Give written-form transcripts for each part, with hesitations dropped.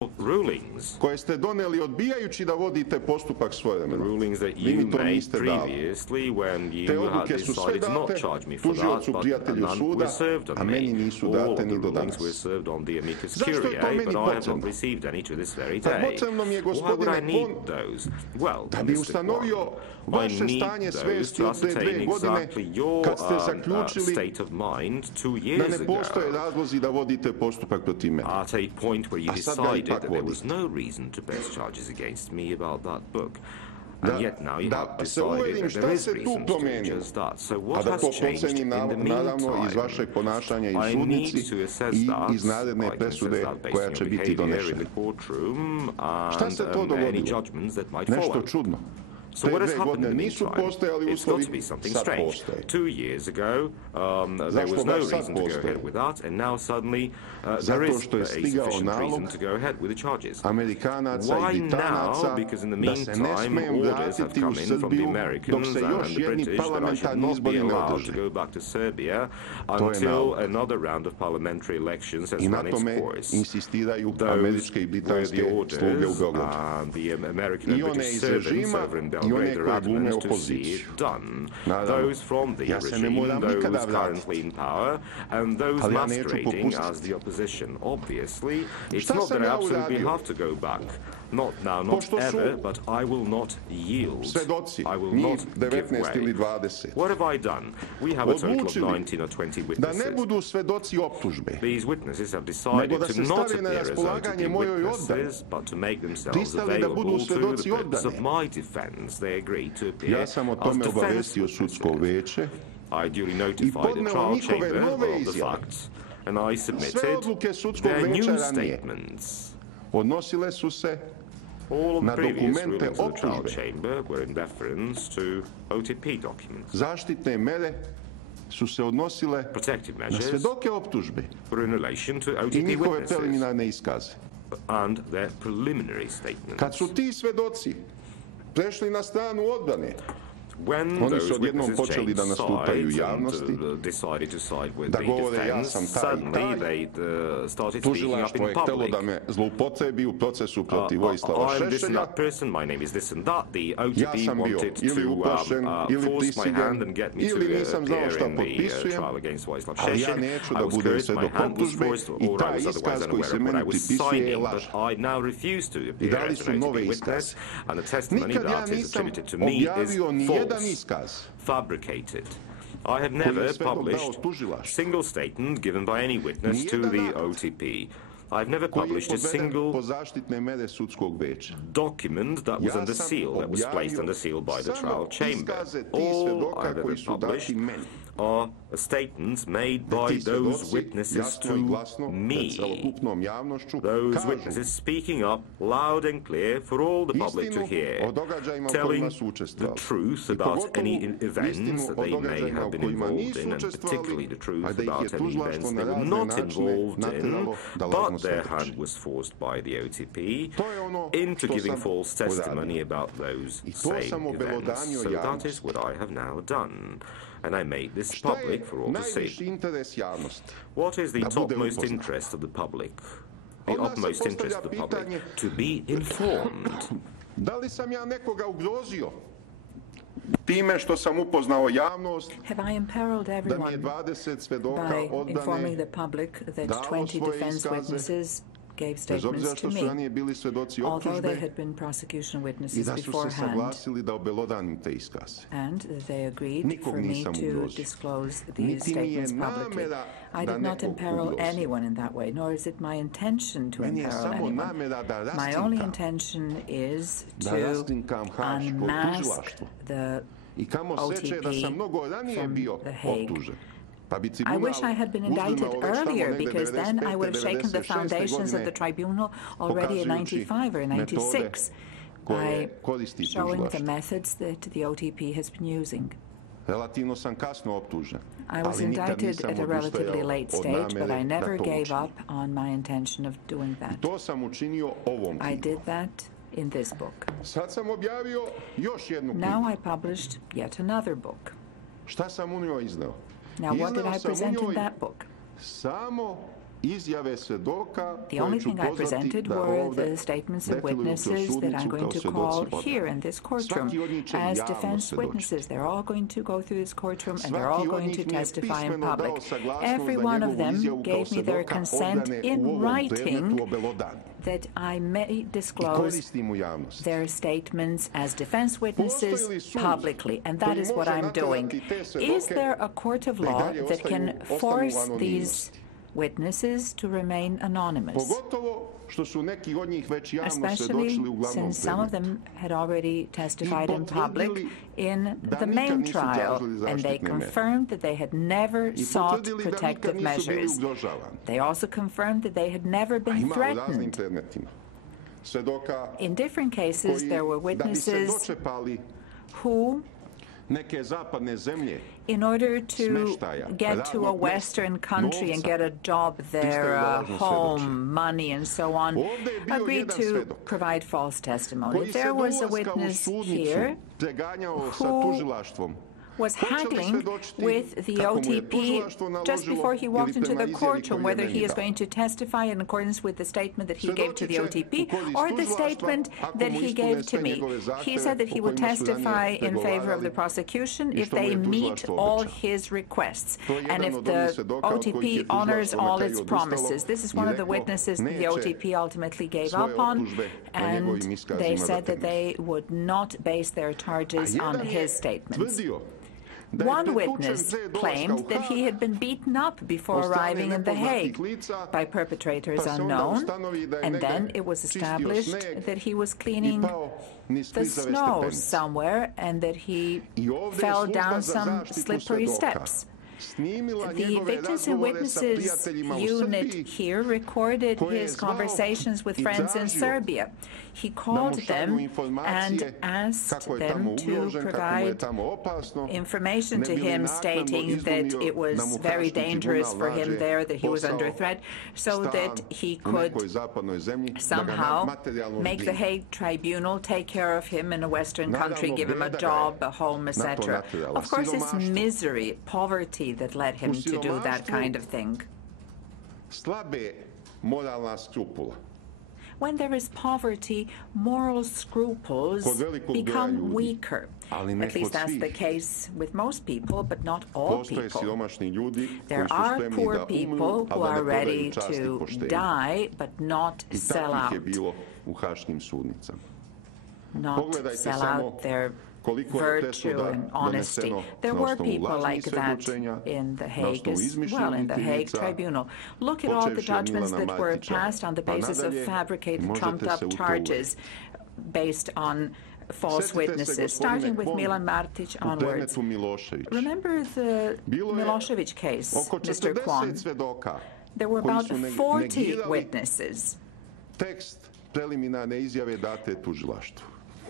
rulings. Koje ste doneli odbijajući da vodite postupak svojevremeno. Rulings that Vi mi you to made niste dali. previously when Te you had odluke su sve decided to not date charge me for that, tužiocu, but prijatelju none suda, were served on a meni me. nisu All date the ni do rulings danas. were served on the amicus Zašto je to curiae, meni but I have potrebno? not received any to this very Pa day. potrebno mi je, Why would I gospodine need Pon, those? Well, da bi Mr. ustanovio Kwon, I vaše need stanje those svesti to od te 2 ascertain godine, exactly your kad ste zaključili state of mind 2 da years ne ago. postoje razlozi da vodite postupak protiv mene. At a point where you A sad ga decided ipak that there was vodite. no reason to press charges against me about that book. And yet now you have Da se decided uverim that šta there is se tu reason to do promijenilo, just that. So a what da has to changed procenim in the naravno iz meantime? vašeg ponašanja i I sudnici need to assess i that. iz naredne I can presude assess that based koja on će your biti behavior in donešena. the courtroom Šta and se to any dogodilo? judgments that might Nešto follow. čudno. So Te what has 2 happened godine in the nisu meantime? postojali It's got to uslovi, be something sad strange. postoje. 2 years ago, there Zašto was no baš sad reason to go postoje? ahead with that, and now suddenly there Zato is što je a stigao sufficient reason nalog to go ahead with the charges. Amerikanaca i Why Britanaca now? Because in the da se ne meantime, smem orders have vratiti u come in from the Srbiju dok Americans se još and the jedni British that I should parlamentarni not be izbori ne allowed to održe. go back to Serbia To je until nalog. another round of parliamentary elections has I na run its tome course. insistiraju Those američke i were britanske the orders, sluge u Beogradu. and the American and I one British iz servants režima over in i Belgrade one are koje glume adamant to see opoziciju. it done. Naravno, Those from the ja se ne regime, moram those nikada vratiti. currently in power, and those Ali ja neću masquerading popustiti. as the opposition. Obviously, it's Šta not sam that I ja absolutely uradio? have to go back. Not now, not Pošto su ever, but I will not yield. Svedoci, I will njih not give 19 ili way. 20, What have I done? We have a total of odlučili 19 or 20 da ne witnesses. budu svedoci optužbe, These witnesses have nego decided da to se not stave na appear as raspolaganje OTP mojoj odbrani. witnesses, but to make themselves Pristali da budu available to the svedoci purpose of odbrane. my defense. They agreed to appear Ja sam o as tome defense obavestio sudsko witnesses. veće. I duly notified the podneo trial njihove chamber nove of the izjave. facts, and I Sve submitted odluke sudskog their veća new ranije statements. odnosile su se All of na the previous dokumente rulings of the trial optužbe. chamber were in deference to OTP documents. Zaštitne mere su se odnosile Protective na measures svedoke optužbe were in relation to i OTP njihove witnesses preliminarne iskaze. and their preliminary statements. Kad su ti svedoci prešli na stranu odbrane, When oni those su odjednom witnesses počeli changed da nastupaju u sides javnosti, and decided to side with da the govore, ja defense, sam taj i suddenly taj. they started speaking up Tužilaštvo in je htelo public. da me zloupotrebi u procesu protiv Vojislava I'm this and Šešelja. that person, my name is this and that. The Ja OTP sam bio wanted ili to uplašen, ili force my hand prisiljen, and get me to ili nisam znao appear šta in the potpisujem, trial against Vojislav ali ja Šešelj. neću I da was budem cursed, my svedok hand was optužbe forced, i or I taj was otherwise iskaz koji unaware se of what meni I was pripisuje je signing, laž. but I now refuse to I appear dali as su an nove OTP iskaze. witness, and the testimony Nikad ja that is nisam attributed to me is objavio ni jedan false, iskaz fabricated. I have koji never je svedok dao published a tužilaštvu, single statement given by any witness to Nijedan the akt OTP. I've never koji je published a podveden single po zaštitne mere sudskog veća. document that was Ja under sam seal, that was placed objavio under seal by the samo trial chamber. iskaze tih All svedoka I've koji ever su dati published meni. are statements made by Ti those svedoci witnesses jasno to i glasno me. pred celokupnom javnošću Those kažu witnesses speaking up loud and clear for all the public to istinu hear, o događajima u telling kojima su the učestvovali. truth I about pogotovo any events istinu that o they may događajima have u been kojima involved nisu in, and učestvovali, particularly the truth a da ih about je any tužilaštvo events na they were razne not načine involved in, nateralo da lažno but their svedoči. hand was forced by the OTP To je ono into što giving sam false testimony uradio. about those I to same sam events. obelodanio So that javnosti. is what I have now done. And I made this Šta je public for all to see. najviši interes javnosti? What is the Da bude topmost upoznat. interest of the public? The Onda se utmost interest of the postavlja public? pitanje- To be informed. Da li sam ja nekoga ugrozio time što sam upoznao javnost Have I imperiled da mi je everyone 20 svedoka by informing odbrane, the public that dalo 20 svoje defense iskaze, witnesses gave bez obzira statements što to su me, ranije bili svedoci although they optužbe, had been prosecution i witnesses da su se beforehand, saglasili da obelodanim te iskaze. and they agreed Nikog for me nisam to ugrozio. disclose these Niti mi je statements publicly. namera I da did not nekog imperil ugrozim. anyone in that way, nor is it my intention to Meni je imperil samo anyone. namera da My only raskrinkam, intention is da to raskrinkam Haško unmask tužilaštvo. the I kamo sreće da sam mnogo ranije from bio The Hague. optužen. Pa bi I tribunal wish I had been indicted uzimao već tamo earlier, negde because then I would have shaken the 95. foundations of the 96. tribunal already in pokazujući 95 or metode 96 koje by koristi showing the tužilaštvo. methods that the OTP has been using. Relativno sam kasno optužen, I was ali nikad indicted nisam at a relatively odustajao late od stage, but namere I never da to gave učinim. up on my intention of doing I that. to sam učinio ovom I knjigom. did that in this book. Sad sam objavio još jednu Now knjigu. I published yet another book. Šta sam u njoj izneo? Now what did Izneo I sam u present in njoj that book? samo The only thing I presented were the statements of witnesses that I'm going to call here in this courtroom as defense witnesses. They're all going to go through this courtroom and they're all going to testify in public. Every one of them gave me their consent in writing that I may disclose their statements as defense witnesses publicly, and that is what I'm doing. Is there a court of law that can force these witnesses to remain anonymous, especially since some of them had already testified in public in the main trial, and they confirmed that they had never sought protective measures. They also confirmed that they had never been threatened. In different cases, there were witnesses who, in order to get to a Western country and get a job there, home, money, and so on, agreed to provide false testimony. There was a witness here who was haggling with the OTP just before he walked into the courtroom, whether he is going to testify in accordance with the statement that he gave to the OTP or the statement that he gave to me. He said that he would testify in favor of the prosecution if they meet all his requests and if the OTP honors all its promises. This is one of the witnesses that the OTP ultimately gave up on, and they said that they would not base their charges on his statements. One witness claimed that he had been beaten up before arriving in The Hague by perpetrators unknown, and then it was established that he was cleaning the snow somewhere and that he fell down some slippery steps. The Victims and Witnesses unit here recorded his conversations with friends in Serbia. He called them and asked them to provide information to him stating that it was very dangerous for him there, that he was under threat, so that he could somehow make the Hague Tribunal take care of him in a Western country, give him a job, a home, etc. Of course, it's misery, poverty that led him to do that kind of thing. When there is poverty, moral scruples become weaker. At least that's the case with most people, but not all people. There are poor people who are ready to die, but not sell out. Not sell out their virtue and honesty. There were people like that in The Hague as well, in the Hague Tribunal. Look at all the judgments that were passed on the basis of fabricated, trumped-up charges based on false witnesses, starting with Milan Martic onwards. Remember the Milošević case, Mr. Kwon? There were about 40 witnesses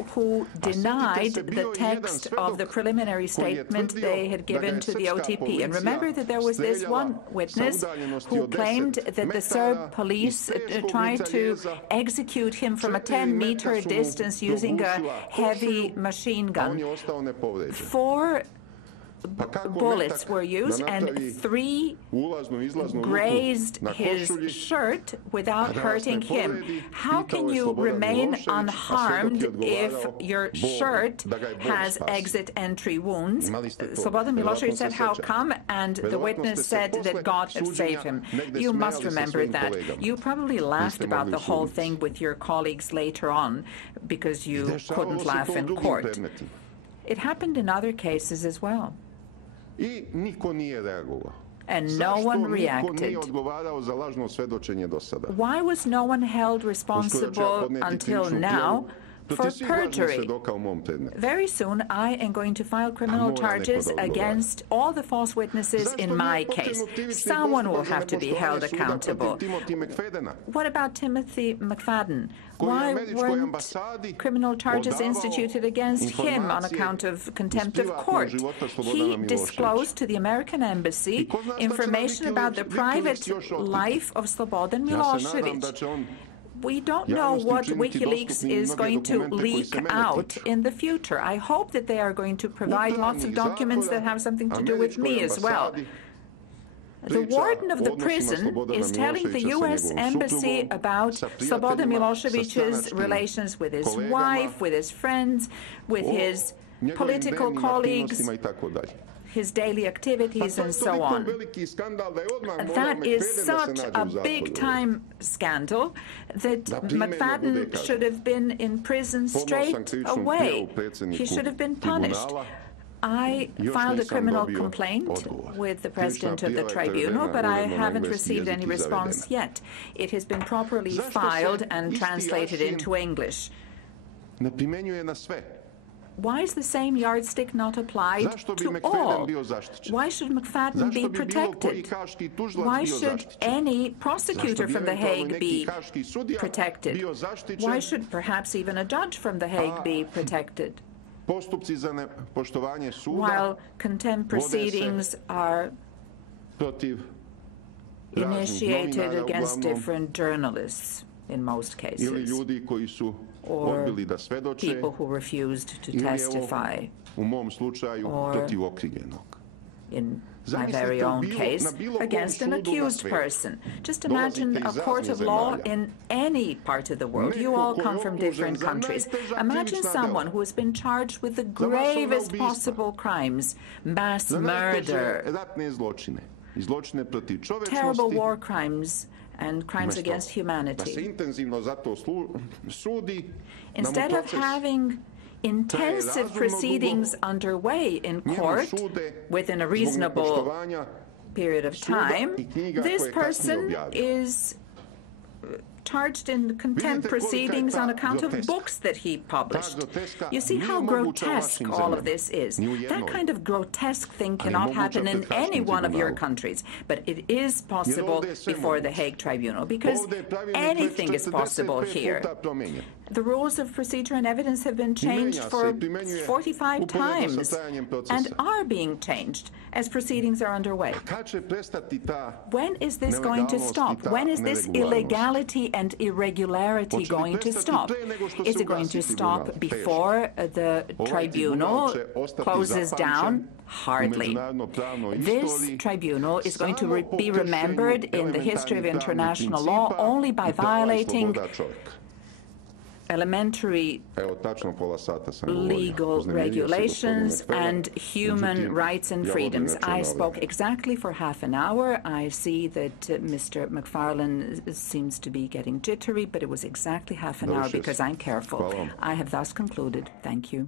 who denied the text of the preliminary statement they had given to the OTP. And remember that there was this one witness who claimed that the Serb police tried to execute him from a 10-meter distance using a heavy machine gun. 4 bullets were used and 3 grazed his shirt without hurting him. How can you remain unharmed if your shirt has exit-entry wounds? Slobodan Milošević said, how come? And the witness said that God had saved him. You must remember that. You probably laughed about the whole thing with your colleagues later on because you couldn't laugh in court. It happened in other cases as well. And no one reacted. Why was no one held responsible until now for perjury? Very soon, I am going to file criminal charges against all the false witnesses in my case. Someone will have to be held accountable. What about Timothy McFadden? Why weren't criminal charges instituted against him on account of contempt of court? He disclosed to the American embassy information about the private life of Slobodan Milošević. We don't know what WikiLeaks is going to leak out in the future. I hope that they are going to provide lots of documents that have something to do with me as well. The warden of the prison is telling the U.S. Embassy about Slobodan Milošević's relations with his wife, with his friends, with his political colleagues, his daily activities, and so on. That is such a big-time scandal that McFadden should have been in prison straight away. He should have been punished. I filed a criminal complaint with the president of the tribunal, but I haven't received any response yet. It has been properly filed and translated into English. Why is the same yardstick not applied to all? Why should McFadden be protected? Why should any prosecutor from The Hague be protected? Why should perhaps even a judge from The Hague be protected? While contempt proceedings are initiated against different journalists in most cases, or people who refused to testify, or in my very own case, against an accused person. Just imagine a court of law in any part of the world. You all come from different countries. Imagine someone who has been charged with the gravest possible crimes, mass murder, terrible war crimes, and crimes against humanity. Instead of having intensive proceedings underway in court within a reasonable period of time, this person is charged in contempt proceedings on account of books that he published. You see how grotesque all of this is. That kind of grotesque thing cannot happen in any one of your countries, but it is possible before the Hague Tribunal, because anything is possible here. The rules of procedure and evidence have been changed for 45 times and are being changed as proceedings are underway. When is this going to stop? When is this illegality and irregularity going to stop? Is it going to stop before the tribunal closes down? Hardly. This tribunal is going to be remembered in the history of international law only by violating elementary legal regulations and human rights and freedoms. I spoke exactly for half an hour. I see that Mr. McFarlane seems to be getting jittery, but it was exactly half an hour because I'm careful. I have thus concluded. Thank you.